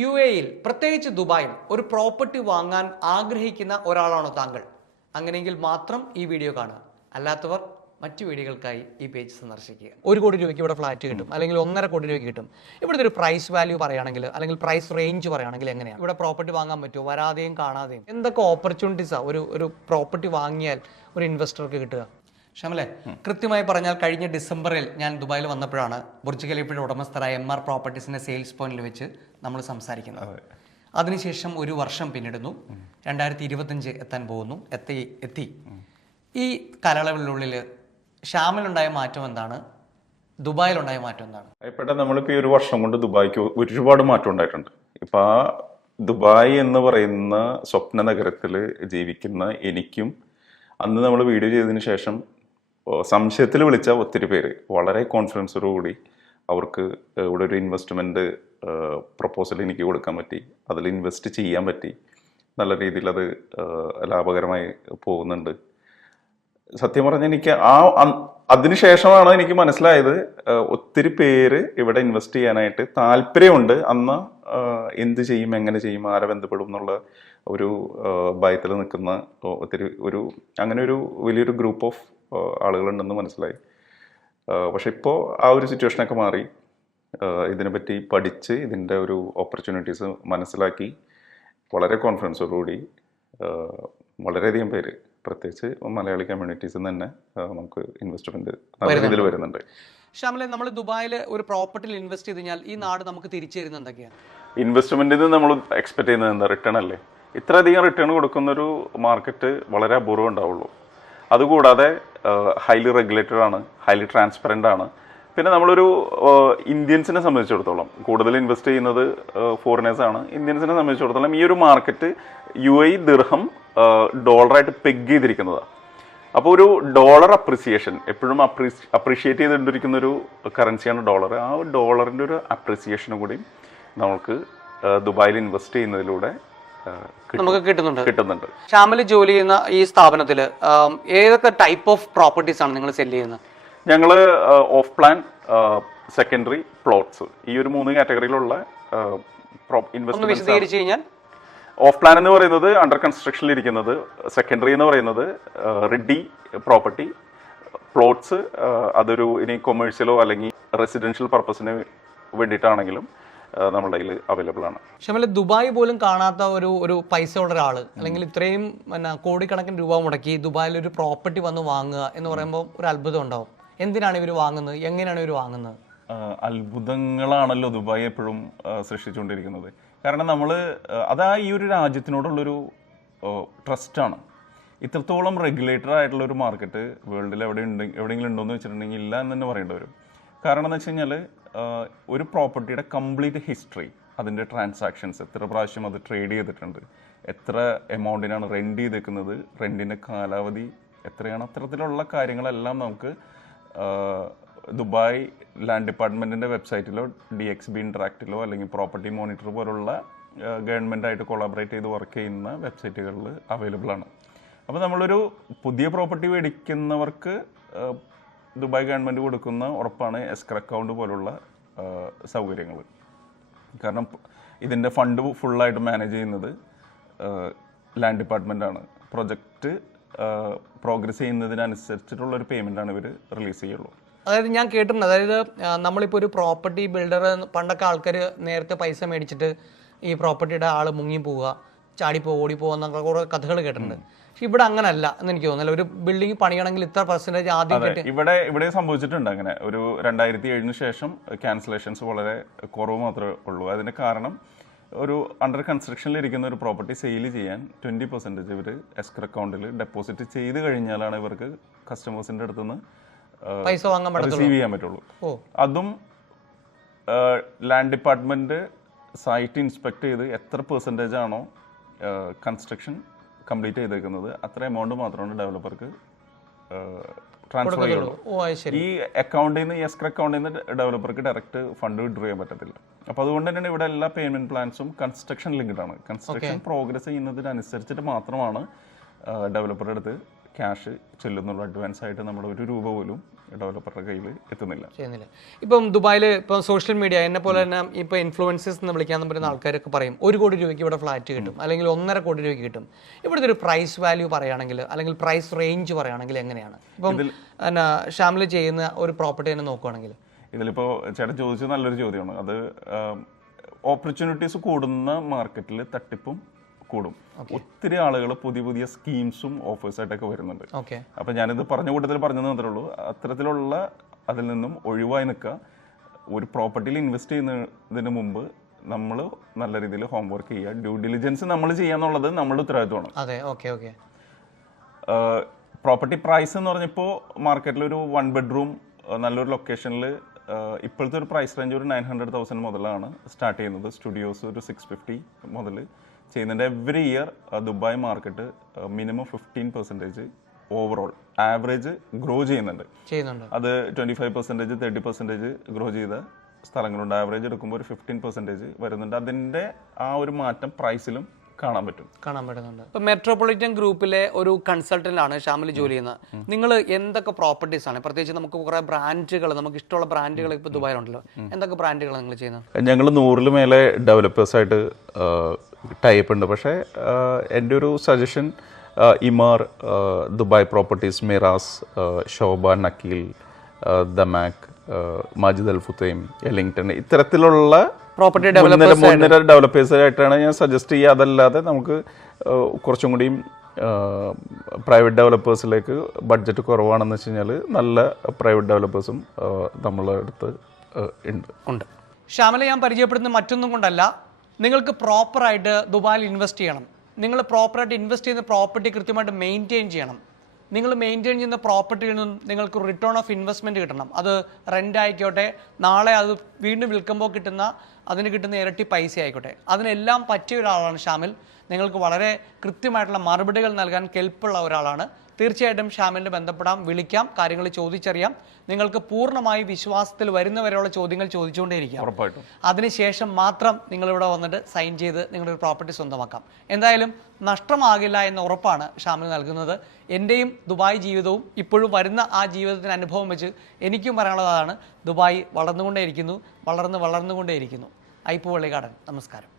U എയിൽ പ്രത്യേകിച്ച് ദുബായിൽ ഒരു പ്രോപ്പർട്ടി വാങ്ങാൻ ആഗ്രഹിക്കുന്ന ഒരാളാണോ താങ്കൾ? അങ്ങനെയെങ്കിൽ മാത്രം ഈ വീഡിയോ കാണുക. അല്ലാത്തവർ മറ്റു വീടുകൾക്കായി ഈ പേജ് സന്ദർശിക്കുക. ഒരു കോടി രൂപയ്ക്ക് ഇവിടെ ഫ്ലാറ്റ് കിട്ടും അല്ലെങ്കിൽ ഒന്നര കോടി രൂപയ്ക്ക് കിട്ടും. ഇവിടുത്തെ ഒരു പ്രൈസ് വാല്യൂ പറയുകയാണെങ്കിൽ അല്ലെങ്കിൽ പ്രൈസ് റേഞ്ച് പറയുകയാണെങ്കിൽ എങ്ങനെയാണ്? ഇവിടെ പ്രോപ്പർട്ടി വാങ്ങാൻ പറ്റുമോ? വരാതെയും കാണാതെയും? എന്തൊക്കെ ഓപ്പർച്യൂണിറ്റീസാണ് ഒരു ഒരു പ്രോപ്പർട്ടി വാങ്ങിയാൽ ഒരു ഇൻവെസ്റ്റർക്ക് കിട്ടുക? ഷമലെ കൃത്യമായി പറഞ്ഞാൽ കഴിഞ്ഞ ഡിസംബറിൽ ഞാൻ ദുബായിൽ വന്നപ്പോഴാണ് ബുർജ് ഖലീഫയുടെ ഉടമസ്ഥരായ എം ആർ പ്രോപ്പർട്ടീസിന്റെ സെയിൽസ് പോയിന്റിൽ വെച്ച് നമ്മൾ സംസാരിക്കുന്നത്. അതിനുശേഷം ഒരു വർഷം പിന്നിടുന്നു. രണ്ടായിരത്തി ഇരുപത്തഞ്ച് എത്താൻ പോകുന്നു. എത്തി എത്തി. ഈ കാലയളവിനുള്ളിൽ ഷ്യാമിലുണ്ടായ മാറ്റം എന്താണ്? ദുബായിലുണ്ടായ മാറ്റം എന്താണ്? ഇപ്പോഴത്തെ നമ്മളിപ്പോൾ ഈ ഒരു വർഷം കൊണ്ട് ദുബായ്ക്ക് ഒരുപാട് മാറ്റം ഉണ്ടായിട്ടുണ്ട്. ഇപ്പം ആ ദുബായ് എന്ന് പറയുന്ന സ്വപ്ന നഗരത്തിൽ ജീവിക്കുന്ന എനിക്കും അന്ന് നമ്മൾ വീഡിയോ ചെയ്തതിന് ശേഷം സംശയത്തിൽ വിളിച്ച ഒത്തിരി പേര്. വളരെ കോൺഫിഡൻസോടുകൂടി അവർക്ക് ഇവിടെ ഒരു ഇൻവെസ്റ്റ്മെന്റ് പ്രപ്പോസൽ എനിക്ക് കൊടുക്കാൻ പറ്റി. അതിൽ ഇൻവെസ്റ്റ് ചെയ്യാൻ പറ്റി. നല്ല രീതിയിൽ അത് ലാഭകരമായി പോകുന്നുണ്ട്. സത്യം പറഞ്ഞാൽ എനിക്ക് ആ അതിനുശേഷമാണ് എനിക്ക് മനസ്സിലായത് ഒത്തിരി പേര് ഇവിടെ ഇൻവെസ്റ്റ് ചെയ്യാനായിട്ട് താല്പര്യമുണ്ട്. അന്ന് എന്ത് ചെയ്യും എങ്ങനെ ചെയ്യും ആരെ ബന്ധപ്പെടും എന്നുള്ള ഒരു ഭയത്തിൽ നിൽക്കുന്ന ഒത്തിരി ഒരു അങ്ങനെ ഒരു വലിയൊരു ഗ്രൂപ്പ് ഓഫ് ആളുകളുണ്ടെന്ന് മനസ്സിലായി. പക്ഷെ ഇപ്പോൾ ആ ഒരു സിറ്റുവേഷനൊക്കെ മാറി. ഇതിനെപ്പറ്റി പഠിച്ച് ഇതിന്റെ ഒരു ഓപ്പർച്യൂണിറ്റീസ് മനസ്സിലാക്കി വളരെ കോൺഫിഡൻസോടുകൂടി വളരെയധികം പേര് പ്രത്യേകിച്ച് മലയാളി കമ്മ്യൂണിറ്റീസിൽ നിന്ന് തന്നെ നമുക്ക് ഇൻവെസ്റ്റ്മെന്റ് നല്ല രീതിയിൽ വരുന്നുണ്ട്. ശ്യാമലെ നമ്മൾ ദുബായിൽ ഒരു പ്രോപ്പർട്ടിയിൽ ഇൻവെസ്റ്റ് ചെയ്ത് കഴിഞ്ഞാൽ ഈ നാട് നമുക്ക് തിരിച്ചു തരുന്നത് എന്തൊക്കെയാണ് ഇൻവെസ്റ്റ്മെന്റിൽ നിന്ന് നമ്മൾ എക്സ്പെക്ട് ചെയ്യുന്നത് എന്താ? റിട്ടേൺ അല്ലേ? ഇത്രയധികം റിട്ടേൺ കൊടുക്കുന്ന ഒരു മാർക്കറ്റ് വളരെ അപൂർവം ഉണ്ടാവുള്ളൂ. അതുകൂടാതെ ഹൈലി റെഗുലേറ്റഡ് ആണ് ഹൈലി ട്രാൻസ്പെറന്റ് ആണ്. പിന്നെ നമ്മളൊരു ഇന്ത്യൻസിനെ സംബന്ധിച്ചിടത്തോളം കൂടുതൽ ഇൻവെസ്റ്റ് ചെയ്യുന്നത് ഫോറിനേഴ്സ് ആണ്. ഇന്ത്യൻസിനെ സംബന്ധിച്ചിടത്തോളം ഈ ഒരു മാർക്കറ്റ് യു ഐ ദിർഹം ഡോളറായിട്ട് പെഗ് ചെയ്തിരിക്കുന്നതാണ് അപ്പോൾ ഒരു ഡോളർ അപ്രിസിയേഷൻ എപ്പോഴും അപ്രീഷിയേറ്റ് ചെയ്തുകൊണ്ടിരിക്കുന്ന ഒരു കറൻസിയാണ് ഡോളർ ആ ഡോളറിന്റെ ഒരു അപ്രിസിയേഷനും കൂടി നമുക്ക് ദുബായിൽ ഇൻവെസ്റ്റ് ചെയ്യുന്നതിലൂടെ നമുക്ക് കിട്ടുന്നുണ്ട്. കിട്ടുന്നുണ്ട്. ഷാമിൽ ജോലി ചെയ്യുന്ന ഈ സ്ഥാപനത്തിൽ ഏതൊക്കെ ടൈപ്പ് ഓഫ് പ്രോപ്പർട്ടീസ് ആണ് നിങ്ങൾ സെൽ ചെയ്യുന്നത്? ഞങ്ങൾ ഓഫ് പ്ലാൻ സെക്കൻഡറി പ്ലോട്ട്സ് ഈ ഒരു മൂന്ന് കാറ്റഗറിയിലുള്ള വിശദീകരിച്ചു കഴിഞ്ഞാൽ. ഓഫ് പ്ലാൻ എന്ന് പറയുന്നത് അണ്ടർ കൺസ്ട്രക്ഷനിൽ ഇരിക്കുന്നത് സെക്കൻഡറി എന്ന് പറയുന്നത് റെഡി പ്രോപ്പർട്ടി പ്ലോട്ട്സ് അതൊരു ഇനി കൊമേഴ്സ്യലോ അല്ലെങ്കിൽ റെസിഡൻഷ്യൽ പർപ്പസിന് വേണ്ടിയിട്ടാണെങ്കിലും നമ്മുടെ കയ്യിൽ അവൈലബിൾ ആണ്. പക്ഷേ ദുബായ് പോലും കാണാത്ത ഒരു ഒരു പൈസ ഉള്ള ഒരാൾ അല്ലെങ്കിൽ ഇത്രയും പിന്നെ കോടിക്കണക്കിന് രൂപ മുടക്കി ദുബായിൽ ഒരു പ്രോപ്പർട്ടി വന്ന് വാങ്ങുക എന്ന് പറയുമ്പോൾ ഒരു അത്ഭുതം ഉണ്ടാവും. എന്തിനാണ് ഇവർ വാങ്ങുന്നത്? എങ്ങനെയാണ് ഇവർ വാങ്ങുന്നത്? അത്ഭുതങ്ങളാണല്ലോ ദുബായ് എപ്പോഴും സൃഷ്ടിച്ചുകൊണ്ടിരിക്കുന്നത്. കാരണം നമ്മൾ അതാ ഈ ഒരു രാജ്യത്തിനോടുള്ളൊരു ട്രസ്റ്റാണ് ഇത്രത്തോളം റെഗുലേറ്റഡ് ആയിട്ടുള്ള ഒരു മാർക്കറ്റ് വേൾഡിൽ എവിടെ ഉണ്ട് എവിടെയെങ്കിലും ഉണ്ടോ എന്ന് വെച്ചിട്ടുണ്ടെങ്കിൽ ഇല്ല എന്ന് തന്നെ പറയേണ്ടി വരും. കാരണം എന്ന് വെച്ച് കഴിഞ്ഞാൽ ഒരു പ്രോപ്പർട്ടിയുടെ കംപ്ലീറ്റ് ഹിസ്റ്ററി അതിന്റെ ട്രാൻസാക്ഷൻസ് എത്ര പ്രാവശ്യം അത് ട്രേഡ് ചെയ്തിട്ടുണ്ട് എത്ര എമൗണ്ടിനാണ് റെന്റ് ചെയ്തേക്കുന്നത് റെന്റിന്റെ കാലാവധി എത്രയാണ് അത്തരത്തിലുള്ള കാര്യങ്ങളെല്ലാം നമുക്ക് ദുബായ് ലാൻഡ് ഡിപ്പാർട്ട്മെന്റിന്റെ വെബ്സൈറ്റിലോ ഡി എക്സ് ബി ഇൻട്രാക്റ്റിലോ അല്ലെങ്കിൽ പ്രോപ്പർട്ടി മോണിറ്റർ പോലുള്ള ഗവൺമെന്റായിട്ട് കൊളാബറേറ്റ് ചെയ്ത് വർക്ക് ചെയ്യുന്ന വെബ്സൈറ്റുകളിൽ അവൈലബിൾ ആണ്. അപ്പോൾ നമ്മളൊരു പുതിയ പ്രോപ്പർട്ടി മേടിക്കുന്നവർക്ക് ദുബായ് ഗവൺമെന്റ് കൊടുക്കുന്ന ഉറപ്പാണ് എസ്ക്ര അക്കൗണ്ട് പോലുള്ള സൗകര്യങ്ങൾ കാരണം ഇതിന്റെ ഫണ്ട് ഫുള്ളായിട്ട് മാനേജ് ചെയ്യുന്നത് ലാൻഡ് ഡിപ്പാർട്ട്മെന്റാണ് പ്രൊജക്റ്റ് പ്രോഗ്രസ് ചെയ്യുന്നതിനനുസരിച്ചിട്ടുള്ള ഒരു പേയ്മെന്റ് ആണ് ഇവർ റിലീസ് ചെയ്യുള്ളൂ. അതായത് ഞാൻ കേട്ടിട്ടുണ്ട് അതായത് നമ്മളിപ്പോൾ ഒരു പ്രോപ്പർട്ടി ബിൽഡർ പണ്ടൊക്കെ ആൾക്കാർ നേരത്തെ പൈസ മേടിച്ചിട്ട് ഈ പ്രോപ്പർട്ടിയുടെ ആൾ മുങ്ങി പോവുക. ചാടിപ്പോ ഓടിപ്പോ എന്നൊക്കെ കുറെ കഥകൾ കേട്ടിട്ടുണ്ട്. പക്ഷെ ഇവിടെ അങ്ങനല്ല എന്ന് എനിക്ക് തോന്നുന്നില്ല. ഒരു ബിൽഡിംഗ് പണിയണമെങ്കിൽ ഇത്ര പെർസെന്റേജ് ആദ്യം കിട്ടി. ഇവിടെ ഇവിടെ സംഭവിച്ചിട്ടുണ്ട് അങ്ങനെ. ഒരു രണ്ടായിരത്തി ഏഴിന് ശേഷം ക്യാൻസലേഷൻസ് വളരെ കുറവ് മാത്രമേ ഉള്ളൂ. അതിന്റെ കാരണം ഒരു അണ്ടർ കൺസ്ട്രക്ഷനിൽ ഇരിക്കുന്ന ഒരു പ്രോപ്പർട്ടി സെയിൽ ചെയ്യാൻ ട്വന്റി പെർസെന്റേജ് ഇവർ എസ്ക്ര അക്കൗണ്ടിൽ ഡെപ്പോസിറ്റ് ചെയ്ത് കഴിഞ്ഞാലാണ് ഇവർക്ക് കസ്റ്റമേഴ്സിന്റെ അടുത്തുനിന്ന് പൈസ വാങ്ങാൻ റിസീവ് ചെയ്യാൻ പറ്റുള്ളൂ. അതും ലാൻഡ് ഡിപ്പാർട്ട്മെന്റ് സൈറ്റ് ഇൻസ്പെക്ട് ചെയ്ത് എത്ര പെർസെന്റേജ് ആണോ കൺസ്ട്രക്ഷൻ കംപ്ലീറ്റ് ചെയ്തേക്കുന്നത്. അത്ര എമൗണ്ട് മാത്രമാണ് ഡെവലപ്പർക്ക് ട്രാൻസ്ഫർ ചെയ്യുള്ളൂ. ഈ അക്കൗണ്ടിൽ നിന്ന് എസ്ക്ര അക്കൗണ്ടിൽ നിന്ന് ഡെവലപ്പർക്ക് ഡയറക്റ്റ് ഫണ്ട് വിഡ്രോ ചെയ്യാൻ പറ്റത്തില്ല. അപ്പോൾ അതുകൊണ്ട് തന്നെയാണ് ഇവിടെ എല്ലാ പേയ്മെന്റ് പ്ലാൻസും കൺസ്ട്രക്ഷൻ ലിങ്ക്ഡ് ആണ്. കൺസ്ട്രക്ഷൻ പ്രോഗ്രസ് ചെയ്യുന്നതിനനുസരിച്ചിട്ട് മാത്രമാണ് ഡെവലപ്പറുടെ അടുത്ത് ക്യാഷ് ചെല്ലുന്നുള്ളൂ. അഡ്വാൻസ് ആയിട്ട് നമ്മൾ ഒരു രൂപ പോലും ഡെവലപ്പറുടെ കയ്യിൽ എത്തുന്നില്ല. ചെയ്യുന്നില്ല. ഇപ്പം ദുബായിൽ ഇപ്പം സോഷ്യൽ മീഡിയ എന്നെ പോലെ തന്നെ ഇപ്പം ഇൻഫ്ലുവൻസേഴ്സ് എന്ന് വിളിക്കാൻ പറ്റുന്ന ആൾക്കാരൊക്കെ പറയും ഒരു കോടി രൂപയ്ക്ക് ഇവിടെ ഫ്ലാറ്റ് കിട്ടും അല്ലെങ്കിൽ ഒന്നര കോടി രൂപയ്ക്ക് കിട്ടും. ഇവിടുത്തെ ഒരു പ്രൈസ് വാല്യൂ പറയുകയാണെങ്കിൽ അല്ലെങ്കിൽ പ്രൈസ് റേഞ്ച് പറയുകയാണെങ്കിൽ എങ്ങനെയാണ്? ഇപ്പം എന്നാ ഷാമിൽ ചെയ്യുന്ന ഒരു പ്രോപ്പർട്ടി തന്നെ നോക്കുകയാണെങ്കിൽ ഇതിലിപ്പോൾ ചേട്ടൻ ചോദിച്ചത് നല്ലൊരു ചോദ്യമാണ്. അത് ഓപ്പർച്യൂണിറ്റീസ് കൂടുന്ന മാർക്കറ്റിൽ തട്ടിപ്പും കൂടും. ഒത്തിരി ആളുകൾ പുതിയ പുതിയ സ്കീംസും ഓഫേഴ്സായിട്ടൊക്കെ വരുന്നുണ്ട്. അപ്പൊ ഞാനിത് പറഞ്ഞ കൂട്ടത്തിൽ പറഞ്ഞത് മാത്രമേ ഉള്ളൂ. അത്തരത്തിലുള്ള അതിൽ നിന്നും ഒഴിവായി നിൽക്കുക. ഒരു പ്രോപ്പർട്ടിയിൽ ഇൻവെസ്റ്റ് ചെയ്യുന്നതിന് മുമ്പ് നമ്മൾ നല്ല രീതിയിൽ ഹോംവർക്ക് ചെയ്യുക. ഡ്യൂ ഡിലിജൻസ് നമ്മൾ ചെയ്യാന്നുള്ളത് നമ്മളുടെ ഉത്തരവാദിത്വമാണ്. അതെ ഓക്കെ ഓക്കെ പ്രോപ്പർട്ടി പ്രൈസ് എന്ന് പറഞ്ഞപ്പോൾ മാർക്കറ്റിൽ ഒരു വൺ ബെഡ്റൂം നല്ലൊരു ലൊക്കേഷനിൽ ഇപ്പോഴത്തെ ഒരു പ്രൈസ് റേഞ്ച് ഒരു നയൻ ഹൺഡ്രഡ് തൗസൻഡ് മുതലാണ് സ്റ്റാർട്ട് ചെയ്യുന്നത്. സ്റ്റുഡിയോസ് ഒരു സിക്സ് ഫിഫ്റ്റി മുതൽ ചെയ്യുന്നുണ്ട് every year Dubai market minimum fifteen percentage overall average grow ചെയ്യുന്നുണ്ട്. ചെയ്യുന്നുണ്ട്. അത് twenty five percentage thirty percentage grow ചെയ്ത സ്ഥലങ്ങളുണ്ട്. ആവറേജ് എടുക്കുമ്പോൾ ഒരു ഫിഫ്റ്റീൻ പെർസെന്റേജ് വരുന്നുണ്ട്. അതിന്റെ ആ ഒരു മാറ്റം പ്രൈസിലും കാണാൻ പറ്റും. കാണാൻ പറ്റുന്നുണ്ട്. ഇപ്പൊ മെട്രോപൊളിറ്റൻ ഗ്രൂപ്പിലെ ഒരു കൺസൾട്ടന്റ് ആണ് ഷാമിൽ ജോലി ചെയ്യുന്നത്. നിങ്ങൾ എന്തൊക്കെ പ്രോപ്പർട്ടീസ് ആണ്? പ്രത്യേകിച്ച് നമുക്ക് കുറെ ബ്രാൻഡുകൾ നമുക്ക് ഇഷ്ടമുള്ള ബ്രാൻഡുകൾ ഇപ്പൊ ദുബായിലുണ്ടല്ലോ. എന്തൊക്കെ ബ്രാൻഡുകൾ നിങ്ങൾ ചെയ്യുന്നത്? ഞങ്ങൾ നൂറിൽ മേലെ ഡെവലപ്പേഴ്സായിട്ട് ടൈപ്പ് ഉണ്ട്. പക്ഷേ എന്റെ ഒരു suggestion Emaar Dubai properties Miraas Sobha Nakheel Damac Majid Al Futtaim Ellington ഇത്തരത്തിലുള്ള പ്രോപ്പർട്ടി ഡെവലപ്പേഴ്സ് മുൻനിര ഡെവലപ്പേഴ്സായിട്ടാണ് ഞാൻ സജസ്റ്റ് ചെയ്യുക. അതല്ലാതെ നമുക്ക് കുറച്ചും കൂടിയും പ്രൈവറ്റ് ഡെവലപ്പേഴ്സിലേക്ക് ബഡ്ജറ്റ് കുറവാണെന്ന് വെച്ച് കഴിഞ്ഞാൽ നല്ല പ്രൈവറ്റ് ഡെവലപ്പേഴ്സും നമ്മളെ അടുത്ത് ഉണ്ട്. ഉണ്ട്. ശ്യാമല ഞാൻ പരിചയപ്പെടുന്ന മറ്റൊന്നും കൊണ്ടല്ല. നിങ്ങൾക്ക് പ്രോപ്പറായിട്ട് ദുബായിൽ ഇൻവെസ്റ്റ് ചെയ്യണം. നിങ്ങൾ പ്രോപ്പറായിട്ട് ഇൻവെസ്റ്റ് ചെയ്യുന്ന പ്രോപ്പർട്ടി കൃത്യമായിട്ട് മെയിന്റെയിൻ ചെയ്യണം. നിങ്ങൾ മെയിന്റെയിൻ ചെയ്യുന്ന പ്രോപ്പർട്ടിയിൽ നിന്നും നിങ്ങൾക്ക് റിട്ടേൺ ഓഫ് ഇൻവെസ്റ്റ്മെന്റ് കിട്ടണം. അത് റെന്റ് ആയിക്കോട്ടെ നാളെ അത് വീണ്ടും വിൽക്കുമ്പോൾ കിട്ടുന്ന അതിന് കിട്ടുന്ന ഇരട്ടി പൈസ ആയിക്കോട്ടെ. അതിനെല്ലാം പറ്റിയ ഒരാളാണ് ഷാമിൽ. നിങ്ങൾക്ക് വളരെ കൃത്യമായിട്ടുള്ള മറുപടികൾ നൽകാൻ കെൽപ്പുള്ള ഒരാളാണ് തീർച്ചയായിട്ടും ഷാമിലിന് ബന്ധപ്പെടാം വിളിക്കാം കാര്യങ്ങൾ ചോദിച്ചറിയാം. നിങ്ങൾക്ക് പൂർണമായി വിശ്വാസത്തിൽ വരുന്നവരെയുള്ള ചോദ്യങ്ങൾ ചോദിച്ചുകൊണ്ടേയിരിക്കാം. ഉറപ്പായിട്ടും. അതിനുശേഷം മാത്രം നിങ്ങളിവിടെ വന്നിട്ട് സൈൻ ചെയ്ത് നിങ്ങളുടെ ഒരു പ്രോപ്പർട്ടി സ്വന്തമാക്കാം. എന്തായാലും നഷ്ടമാകില്ല എന്ന ഉറപ്പാണ് ഷാമിൽ നൽകുന്നത്. എന്റെയും ദുബായ് ജീവിതവും ഇപ്പോഴും വരുന്ന ആ ജീവിതത്തിന് അനുഭവം വെച്ച് എനിക്കും പറയാനുള്ളതാണ് ദുബായ് വളർന്നുകൊണ്ടേയിരിക്കുന്നു വളർന്ന് വളർന്നുകൊണ്ടേയിരിക്കുന്നു. ഐപ്പു വള്ളിക്കാടൻ നമസ്കാരം.